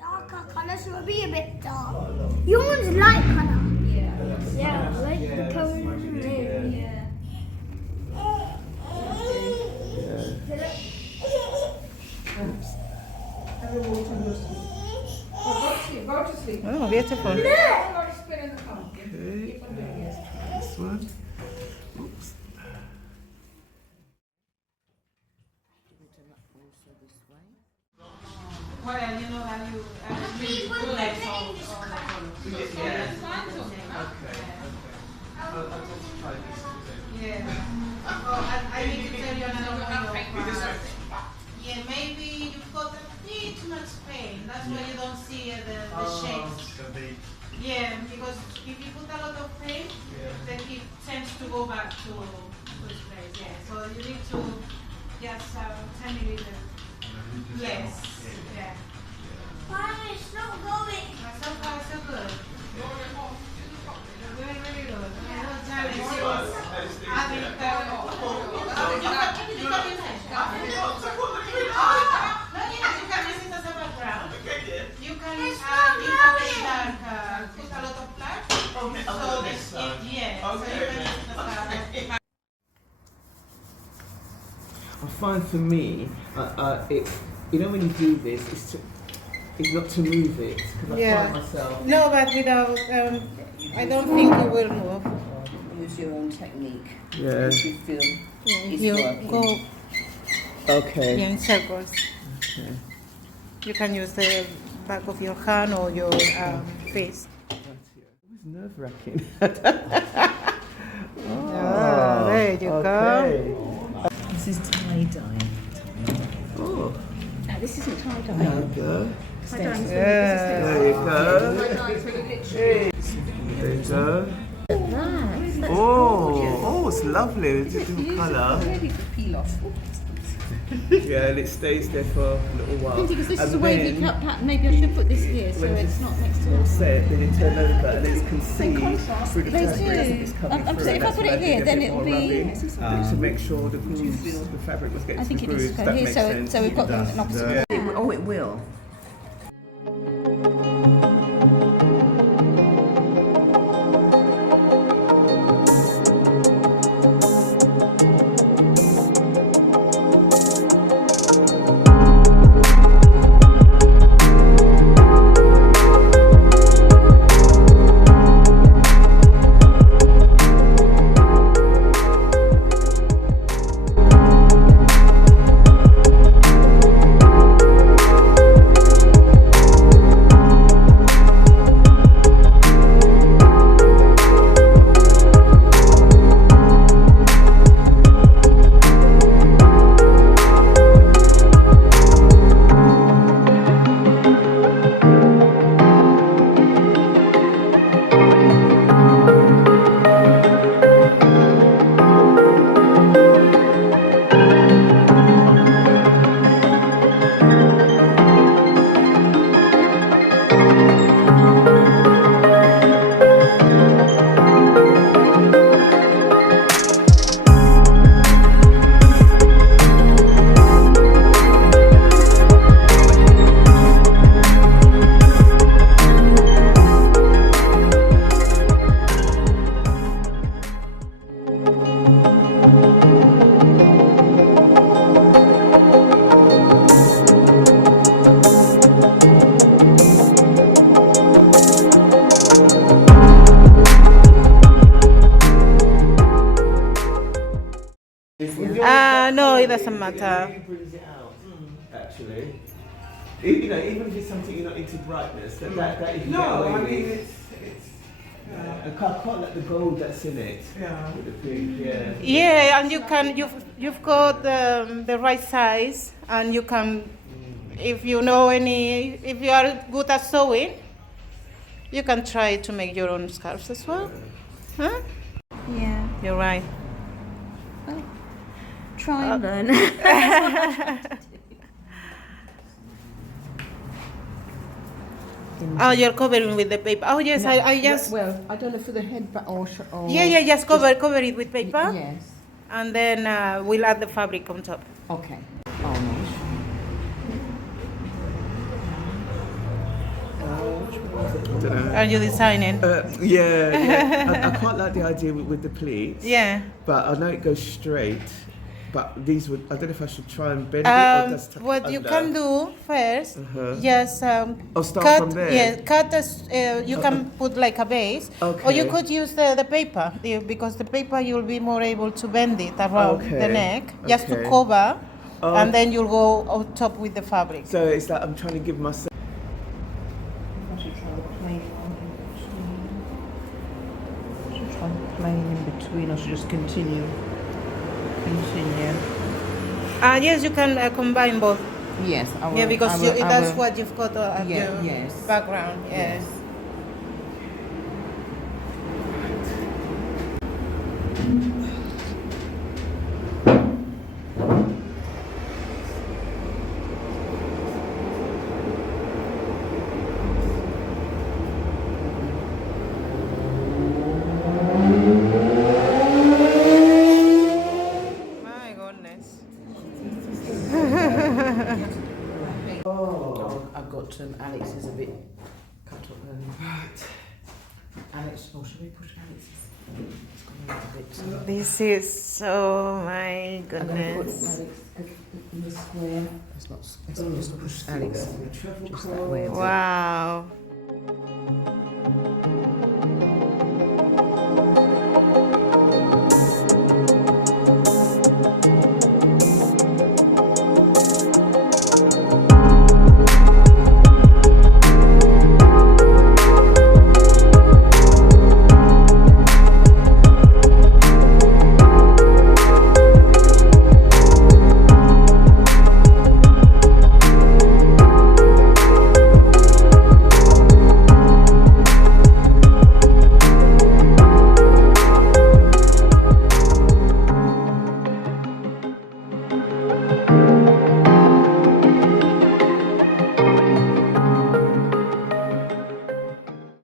Darker colour, so it'll be a bit dark. Your one's light colour. Yeah, like the colour is red. Yeah. Go to sleep. Oh, beautiful. Okay. This one. Oops. Well, you know that you actually do like all the colors. Yeah. That's fine too. Okay. I'll just try this. Yeah. Well, I need to tell you another one. Yeah, maybe you've got a bit too much pain. That's why you don't see the shapes. Yeah, because if you put a lot of paint, then it tends to go back to its place. Yeah, so you need to just tiny little less. Yeah. Fine, it's not going. So far, so good. You're doing really good. You can put a lot of black. Okay, So this side. yeah. Okay. So you can use the side. I find for me, you know when you do this, it's not to move it, because I find myself... No, but without, I don't think it will move. Use your own technique. Yeah. If you feel it's You working. go Okay. in circles. Okay. You can use the back of your hand or your face. It was nerve-wracking. There you go. This is tie-dye. Oh, No, this isn't tie-dye. there you go. Stencil. There you go. There you go. Oh, it's lovely. It's a different colour. Ready to peel off. Yeah, and it stays there for a little while. Because this And is a wavy then cut pattern. Maybe I should put this here so when it's not next to all it. set, then you turn over and then you can see contrast. through the They fabric do. as it's coming I'm through. saying if I That's put why it did here, a then bit it'll more be- rubbing, to make sure the grooves, the fabric was getting I think to it the is grooves. go That here, makes so sense. so we've got them in opposite. Yeah. It will. No, it doesn't matter. It brings it out, actually. You know, even if it's something you're not into brightness, that you can get away with. I quite like the gold that's in it. Yeah. With the pink, yeah. Yeah, and you've got the right size, and you can, if you are good at sewing, you can try to make your own scarves as well. Huh? Yeah. You're right. Well, try and learn. into. Oh, you're covering with the paper. Oh yes, No, I just. Well, I don't know for the head, but or Yeah, just cover it with paper, Yes. and then we'll add the fabric on top. Okay. Almost. Are you designing? Yeah. I quite like the idea with the pleats. Yeah. But I know it goes straight. But these would, I don't know if I should try and bend it or just tuck What it you under. can do first, just Oh, start cut. from there? Yeah, cut as you can put like a base, or you Okay. could use the paper because the paper you'll be more able to bend it around the neck, just to Okay. cover, Oh. and then you'll go on top with the fabric. So it's like I'm trying to give myself. I should try the plain in between. I should just continue. Yes, you can combine both. Yes, I will. Yeah, because I will, that's what you've got at Yeah, your yes. background. Yes. My goodness. I've got Alex is a bit cut up. Alex, should we push Alex's? It's gone a bit. This is, oh my I'm going to put goodness. Alex in the square. It's not push Alex. Just that way. Wow.